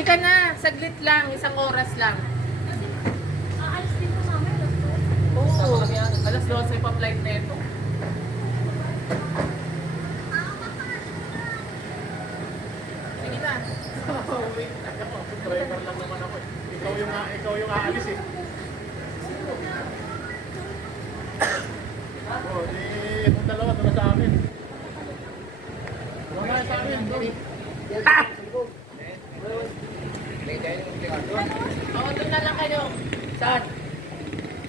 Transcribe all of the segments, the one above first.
Halika na, saglit lang, isang oras lang. Aalis din po mamaya, alas dos. Oo. Alas 12 pa flight na ito. Sige na. Wait, ako, driver lang naman ako eh. Ikaw yung, ikaw yung aalis eh. Oh, di, itong dalawa, ito na sa amin. Wala na sa amin. Oo, doon na lang kayo. Saan?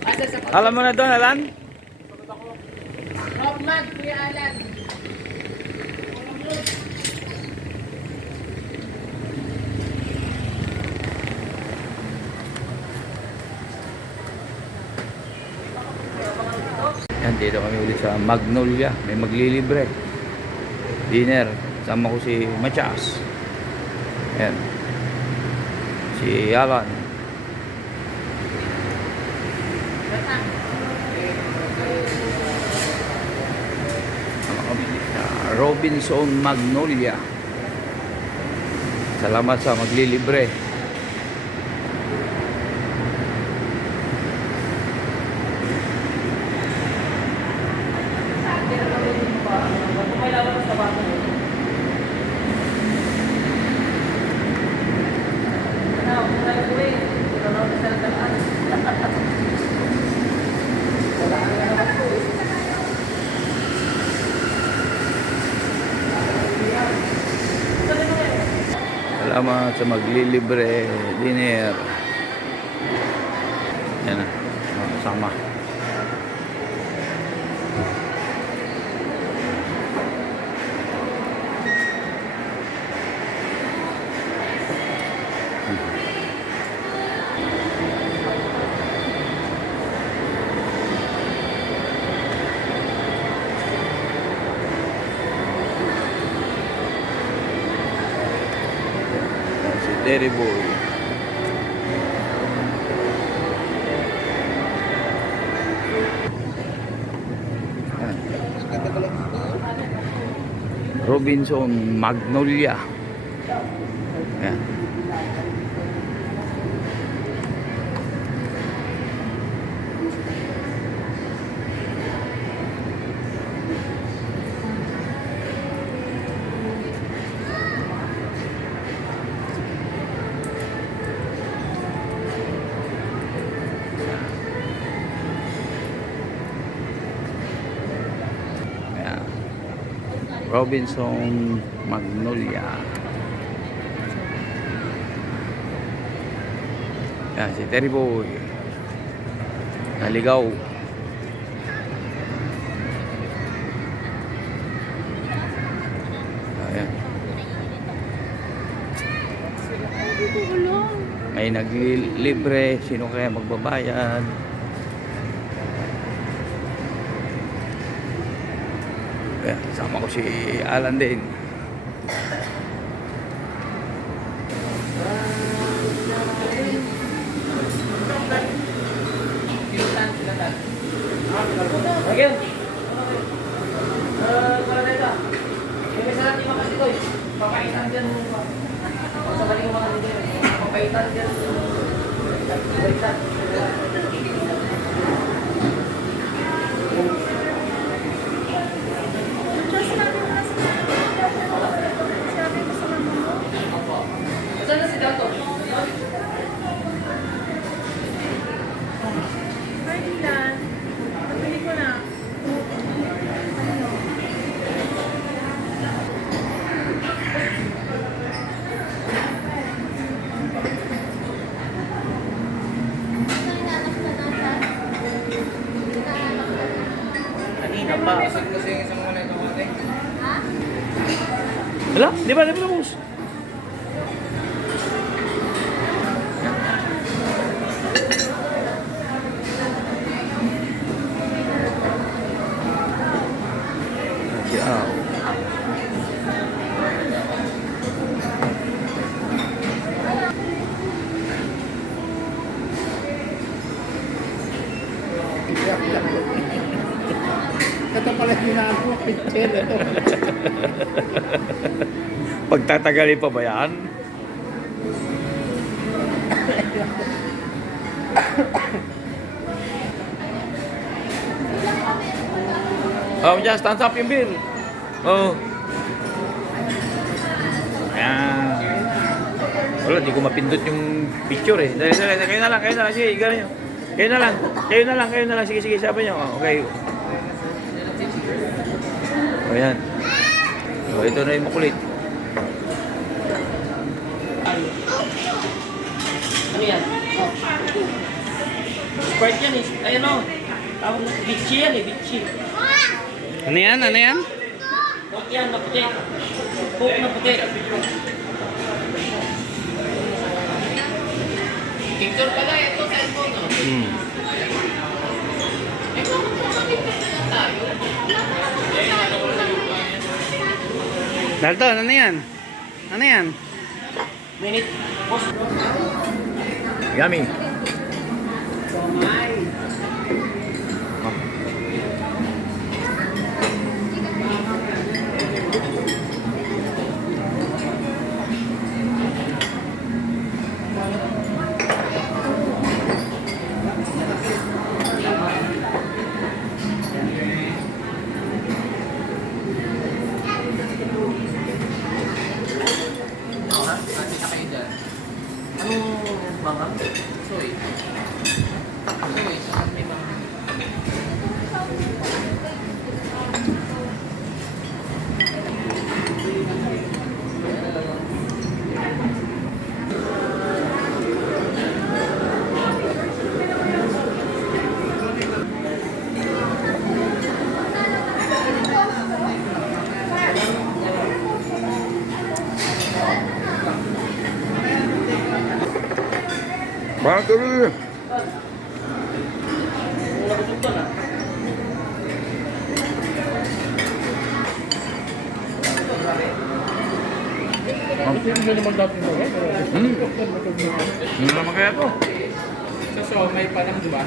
Asa sa Alam mo na doon, Alan? Rockman, Kuya Alan. Yan, dito kami ulit sa Magnolia. May maglilibre. Dinner. Sama ko si Machas. Yan. Si Alan. Ah, Robinson Magnolia. Salamat sa maglilibre. Salamat sa maglilibre dinner. Yan na. Oh, sama. Terry Boy. Robinson Magnolia. Yan. Robinson Magnolia. Yan, si Terry Boy. Naligaw. Ayan. May naglilibre. Sino kaya magbabayad? Ayan, sama ko si Alan din. Again. Uh, para dito. Yung isa natin mga dito. Papaitan dyan. O sa balik mga dito. Ito pala ko, picture ito. Pagtatagalin pa ba yan? Oh, just stand up yung beer. Oh. Ayan. Wala, di ko mapindot yung picture eh. Dali, dali. Kayo na lang, kayo na lang. Sige, gano'n nyo. Kayo na lang. Kayo na lang, kayo na lang. Sige, sige, sabi nyo. Oh, okay. O, yan. O, ito na yung makulit. Ano yan? Oh. Sprite yan eh. Ayan o. Tawag mo. Bitchy yan eh. Bitchy. Ano yan? Ano yan? Coke yan na puti. Coke na puti. Picture pala ito cellphone oh. Hmm. Dalton, ano yan? Ano yan? Minute. Yummy. Ha? Nakita kayo dyan. Anong banga? Soy. Soy. Saan may banga? Bakit tuloy? Wala ko sundan ah. Hindi naman dati mo eh. Hmm. Ano naman kaya to? Sa somay pa lang, di ba?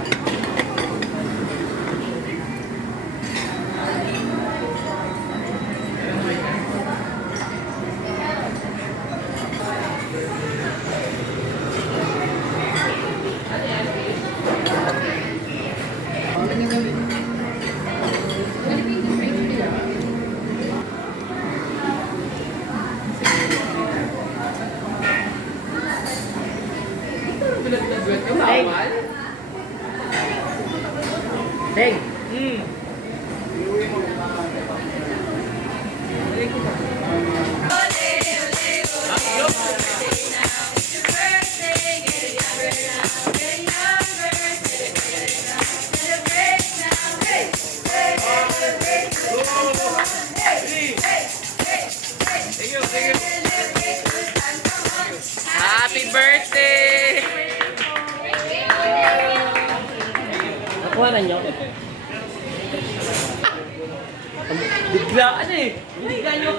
Happy birthday! Na nyo? Biglaan eh. Hindi kayo.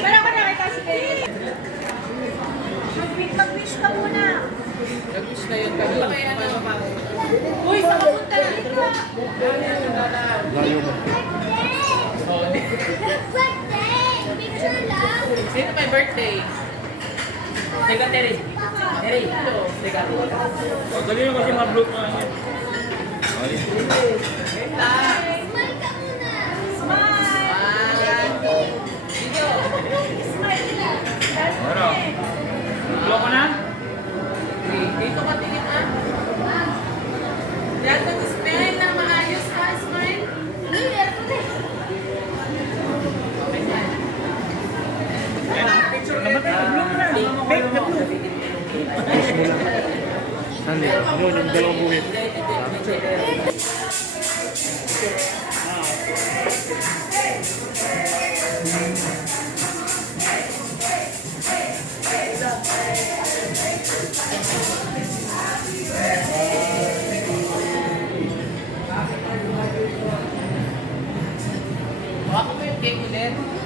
Para ko nakita si Kay. Mag- Mag-wish ka muna. Nag-wish na yun kanina. Uy, sa kapunta na ito. Layo mo. Picture lang. Sino may birthday? Teka, Terry. Terry. Teka. Dali mo kasi ma-block mo Ano? Ah. Saan yun? Yun, yung dalawang buwit. Baka mo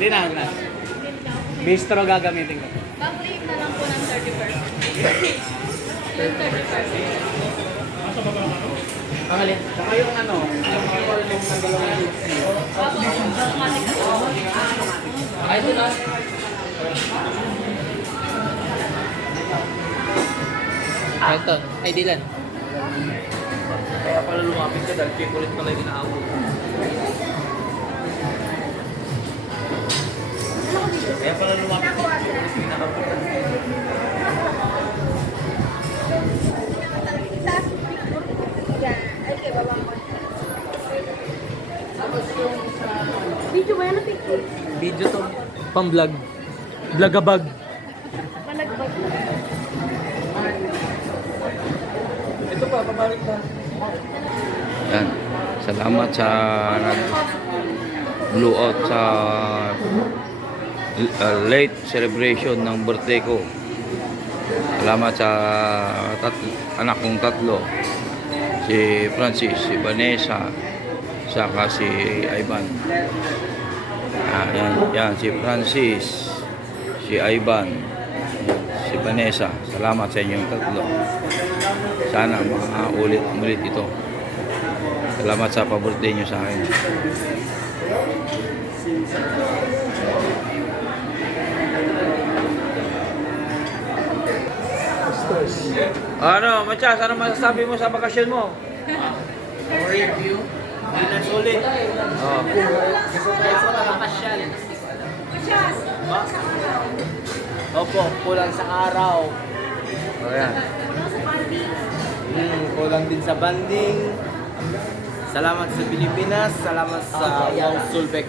Hindi na, huwag na. Bistro gagamitin ko. Back-rate na lang po ng 30%. Yung 30%. Pangalin. Saka yung ano, yung call yung nagdalawang automatic. Ay, ito na. Ito, ay Dylan. Kaya pala lumapit ka dahil favorite pala yung. Kaya pala lumapit yung inaawol. Video ba yan na picture? Video to. Pang-vlog. Vlogabag. Malagbag. Ito pa, pabalik pa. Yan. Salamat sa nag blew out sa uh, late celebration ng birthday ko. Salamat sa tat anak kong tatlo. Si Francis, si Vanessa, saka si Ivan. Ah, yan, yan, si Francis, si Ivan, si Vanessa. Salamat sa inyong tatlo. Sana maulit ulit ito. Salamat sa pa-birthday nyo sa akin. Ano, Machas, ano masasabi mo sa bakasyon mo? Review. Hindi na sulit. Oh. Gusto tayo sa nakakasyal. Opo, kulang sa araw. Ayan. Hmm, kulang din sa banding. Salamat sa Pilipinas. Salamat sa Wow Sulbec.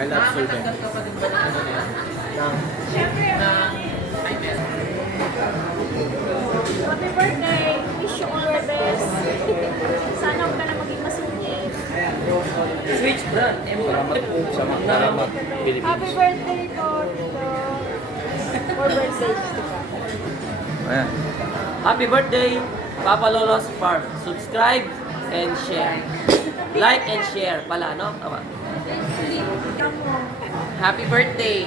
I love Sulbec. Happy birthday! Wish you all your best. Sana huwag ka na maging masungit. Switch brand. Salamat po sa mga salamat Happy birthday po, Tito. For birthday, Tito. Ayan. Happy birthday, Papa Lolo's Farm. Subscribe and share. Like and share pala, no? Tama. Happy birthday!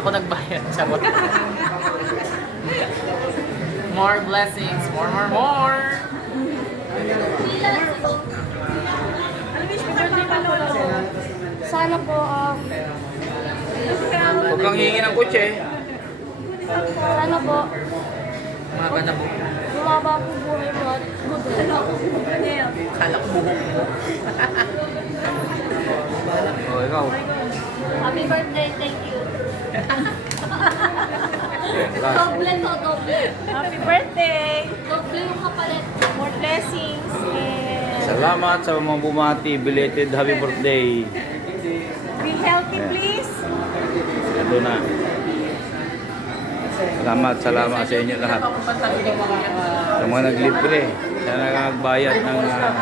Ako nagbayad. Charot. more blessings. More, more, more! Sana po, um, Huwag kang hihingi ng kutse. sana po, Mga na po. bumaba po buhay mo at good health. Kala ko buhok mo. O, Oh, ikaw. Happy birthday, thank you. Doble to, doble. Happy birthday! Doble yung kapalit. More blessings and Salamat sa mga bumati. Belated happy birthday. be healthy, please. Ito na. Salamat, salamat sa inyo lahat. Sa mga naglibre. Sa nagbayad ng... ah,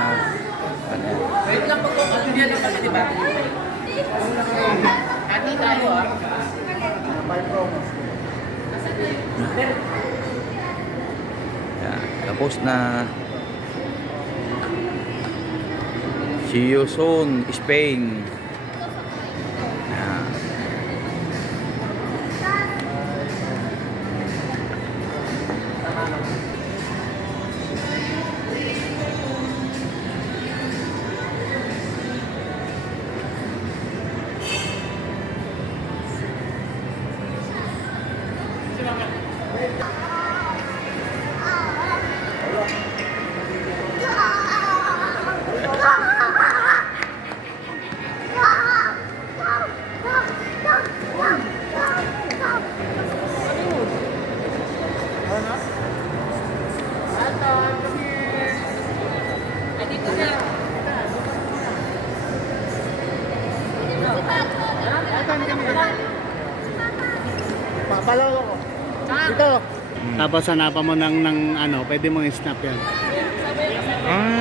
ano, Wait lang pag kung ano yan pala, di ba? Hati tayo ah. Yan. Tapos na. See you soon, Spain. Tapos hanapan mo ng, ng ano, pwede mo i-snap yan. Ah.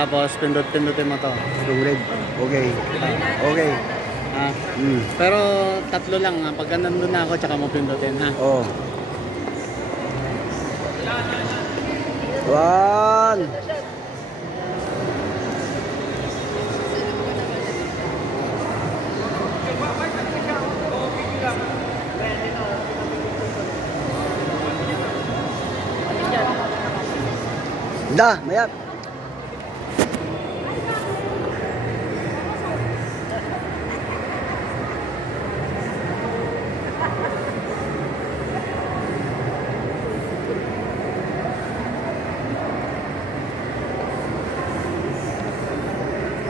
Tapos pindot-pindutin mo to. Sulit. Okay. Okay. Ah, mm. Pero tatlo lang ha. Pagka nandun na ako, tsaka mo pindutin ha. Oh. One. Da, mayat.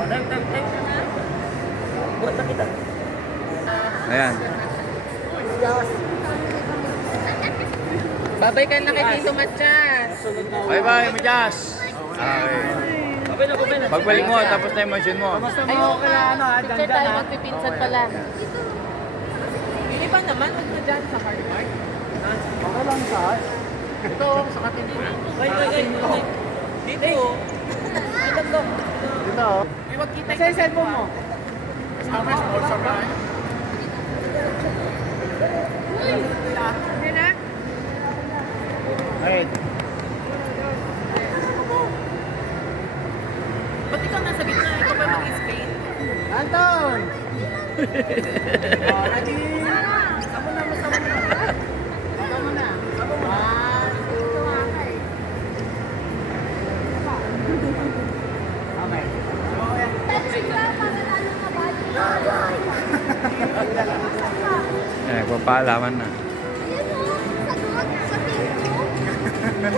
Oh, time, time, time. Buat na kita. Ayan. Babay ka na kay Tito Machas. Bye-bye, Majas. Okay. Babay na, babay na. Pagbalik mo, tapos na yung mention mo. Ayun ka. Picture tayo magpipinsan pala. Yung iba naman, huwag na dyan sa hardware. Ito, sa katin. Wait, wait, wait. Dito. Ay. Dito. Ay, Huwag kita Sa cellphone mo. Sama sponsor na eh. Wait. Ba't ikaw nasa gitna? Ikaw ba mag-Spain? Anton! oh, ready? Sabo na mo, sabo na. Sabo mo na. Sabo mo. Two. Okay. Ayan, papaalaman na. Right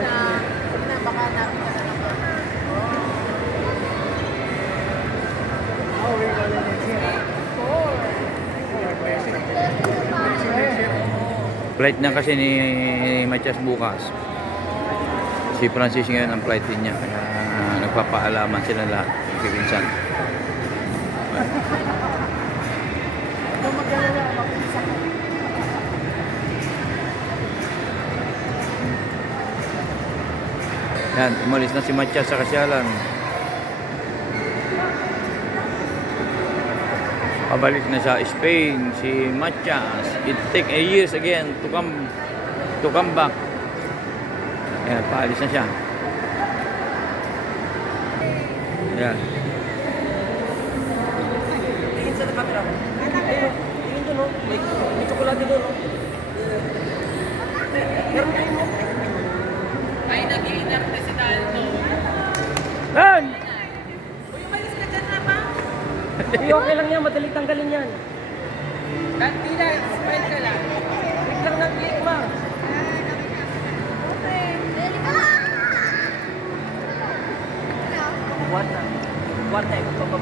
na. Na, baka na Flight na kasi ni Matias bukas. Si Francis ngayon ang flight din niya. Kaya nagpapaalaman sila lahat. Kipinsan. Yan, umalis na si Matias sa kasyalan. Pabalik na sa Spain si Matias. It take a years again to come to come back. Ayan, paalis na siya. Ayan. Tingin sa camera. Tingin doon, oh. May, may tsokolate doon, oh. Meron tayo mo. Ay, nag-iinap na si Dalto. Yan! Uy, umalis ka dyan na ba? Uy, okay lang yan. Madaling tanggalin yan. Dati na, spread ka lang. Click lang ng click, ma. One na. One time.